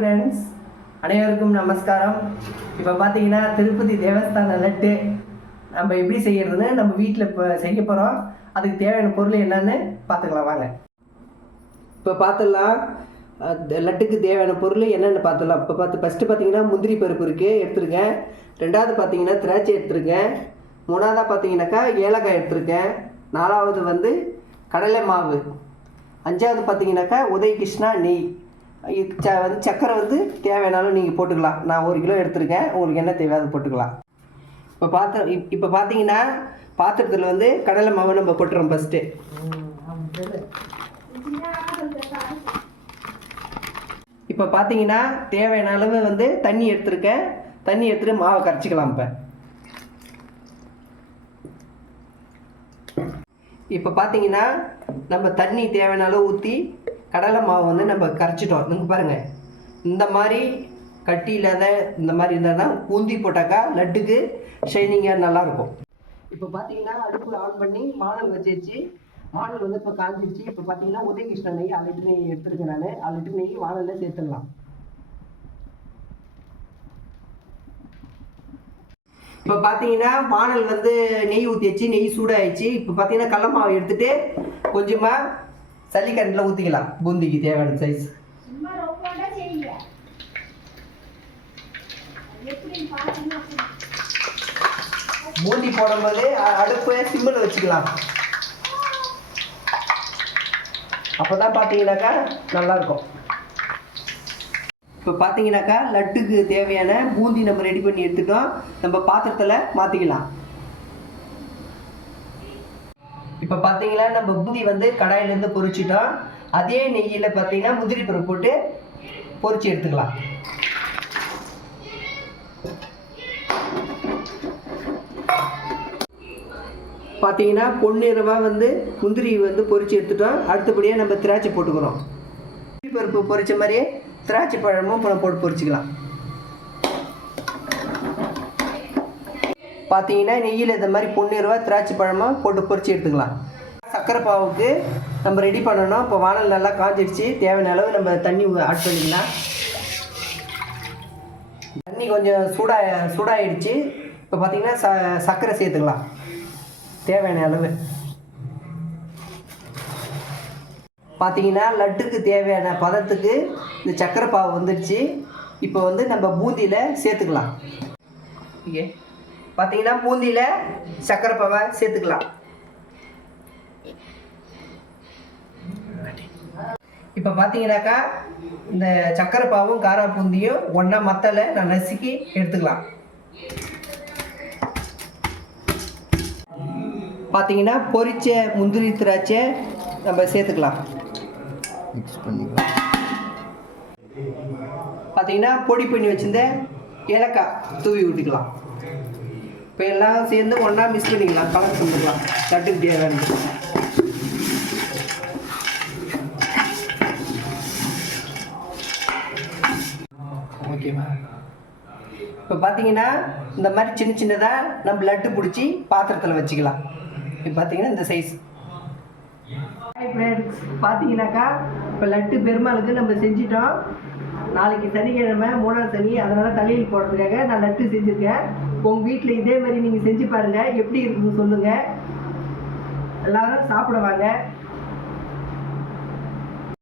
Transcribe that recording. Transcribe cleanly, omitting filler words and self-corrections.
Friends, அனைவருக்கும் நமஸ்காரம். இப்போ பார்த்தீங்கன்னா திருப்பதி தேவஸ்தான லட்டு நம்ம எப்படி செய்கிறதுன்னு நம்ம வீட்டில் இப்போ செய்ய போகிறோம். அதுக்கு தேவையான பொருள் என்னன்னு பார்த்துக்கலாம் வாங்க. இப்போ பார்த்துடலாம் லட்டுக்கு தேவையான பொருள் என்னென்னு பார்த்துடலாம். இப்போ ஃபஸ்ட்டு பார்த்தீங்கன்னா முந்திரி பருப்பு இருக்குது, எடுத்துருக்கேன். ரெண்டாவது பார்த்தீங்கன்னா திராட்சை எடுத்துருக்கேன். மூணாவதாக பார்த்தீங்கன்னாக்கா ஏலக்காய் எடுத்துருக்கேன். நாலாவது வந்து கடலை மாவு. அஞ்சாவது பார்த்தீங்கன்னாக்கா உதய கிருஷ்ணா நெய். வந்து சக்கரை வந்து தேவையானாலும் நீங்கள் போட்டுக்கலாம். நான் 1 கிலோ எடுத்துருக்கேன், உங்களுக்கு என்ன தேவை அது போட்டுக்கலாம். இப்போ பார்த்தீங்கன்னா பாத்திரத்தில் வந்து கடலை மாவு நம்ம போட்டுறோம். ஃபஸ்ட்டு இப்போ பார்த்தீங்கன்னா தேவையான அளவு வந்து தண்ணி எடுத்துருக்கேன். தண்ணி எடுத்துகிட்டு மாவை கரைச்சிக்கலாம். இப்போ பார்த்தீங்கன்னா நம்ம தண்ணி தேவையான அளவு ஊற்றி கடலை மாவு வந்து நம்ம கரைச்சிட்டோம். நீங்கள் பாருங்கள், இந்த மாதிரி கட்டி இல்லாத இந்த மாதிரி இருந்தால் தான் பூந்தி போட்டாக்கா லட்டுக்கு ஷைனிங்காக நல்லாயிருக்கும். இப்போ பார்த்தீங்கன்னா அடுப்பு ஆன் பண்ணி மாடல் வச்சிருச்சு. மாடல் வந்து இப்போ காஞ்சிருச்சு. இப்போ பார்த்தீங்கன்னா உதய கிருஷ்ண நெய் 1 லிட்டர் நெய் எடுத்துருக்கேன். நான் 1 லிட்டர் நெய் வானலில் சேர்த்துடலாம். இப்போ பார்த்தீங்கன்னா வானல் வந்து நெய் ஊற்றிச்சு, நெய் சூடாகிடுச்சு. இப்போ பார்த்தீங்கன்னா கடலை மாவு எடுத்துகிட்டு கொஞ்சமாக சல்லிக்கரண்டில் ஊற்றிக்கலாம். பூந்திக்கு தேவையான சைஸ். பூந்தி போடும்போது அடுப்பு சிம்மில் வச்சுக்கலாம். அப்போ தான் பார்த்தீங்கன்னாக்கா நல்லாயிருக்கும். இப்போ பார்த்தீங்கன்னாக்கா லட்டுக்கு தேவையான பூந்தி நம்ம ரெடி பண்ணி எடுத்துட்டோம். நம்ம பாத்திரத்தில் மாற்றிக்கலாம். இப்போ பார்த்தீங்கன்னா நம்ம பூந்தி வந்து கடாயிலேருந்து பொரிச்சிட்டோம். அதே நெய்யில் பார்த்தீங்கன்னா முந்திரி பருப்பு போட்டு பொரிச்சு எடுத்துக்கலாம். பார்த்தீங்கன்னா பொன்னிறமாக வந்து முந்திரி வந்து பொரிச்சு எடுத்துட்டோம். அடுத்தபடியாக நம்ம திராட்சை போட்டுக்கிறோம். முந்திரி பருப்பு பொரிச்ச மாதிரியே திராட்சை பழமும் போட்டு பொரிச்சிக்கலாம். பார்த்தீங்கன்னா நெய்யில் இந்த மாதிரி பொன்னிறமாக திராட்சை பழமாக போட்டு பொரிச்சு எடுத்துக்கலாம். சர்க்கரை பாவுக்கு நம்ம ரெடி பண்ணணும். இப்போ வானல் நல்லா காஞ்சிடுச்சு. தேவையான அளவு நம்ம தண்ணி ஆட் பண்ணிக்கலாம். தண்ணி கொஞ்சம் சூடாகிடுச்சு. இப்போ பார்த்தீங்கன்னா சர்க்கரை சேர்த்துக்கலாம் தேவையான அளவு. பார்த்தீங்கன்னா லட்டுக்கு தேவையான பதத்துக்கு இந்த சர்க்கரை பாவு வந்துடுச்சு. இப்போ வந்து நம்ம பூந்தியில் சேர்த்துக்கலாம். ஓகே, பார்த்தீங்கன்னா பூந்தியில் சர்க்கரை பாவை சேர்த்துக்கலாம். இப்போ பார்த்தீங்கன்னாக்கா இந்த சர்க்கரை பாவும் காரா பூந்தியும் ஒன்றா மத்தலை நான் நசுக்கி எடுத்துக்கலாம். பார்த்தீங்கன்னா பொரிச்ச முந்திரி திராட்சை நம்ம சேர்த்துக்கலாம். மிக்ஸ் பண்ணிக்கலாம். பார்த்தீங்கன்னா பொடி பண்ணி வச்சிருந்த ஏலக்காய் தூவி விட்டுக்கலாம். இப்போ எல்லாம் சேர்ந்து ஒன்றா மிக்ஸ் பண்ணிக்கலாம். கலர் பண்ணிக்கலாம் லட்டுக்கு தேவையானது. ஓகேவா? இப்போ பார்த்தீங்கன்னா இந்த மாதிரி சின்ன சின்னதாக நம்ம லட்டு பிடிச்சி பாத்திரத்தில் வச்சுக்கலாம். இப்போ பார்த்தீங்கன்னா இந்த சைஸ். பார்த்தீங்கன்னாக்கா இப்போ லட்டு பெருமாளுக்கு நம்ம செஞ்சிட்டோம். நாளைக்கு சனிக்கிழமை 3ஆம் சனி, அதனால் தலையில் போடுறதுக்காக நான் லட்டு செஞ்சுருக்கேன். உங்கள் வீட்டில் இதே மாதிரி நீங்கள் செஞ்சு பாருங்கள், எப்படி இருக்குன்னு சொல்லுங்கள். எல்லோரும் சாப்பிடுவாங்க.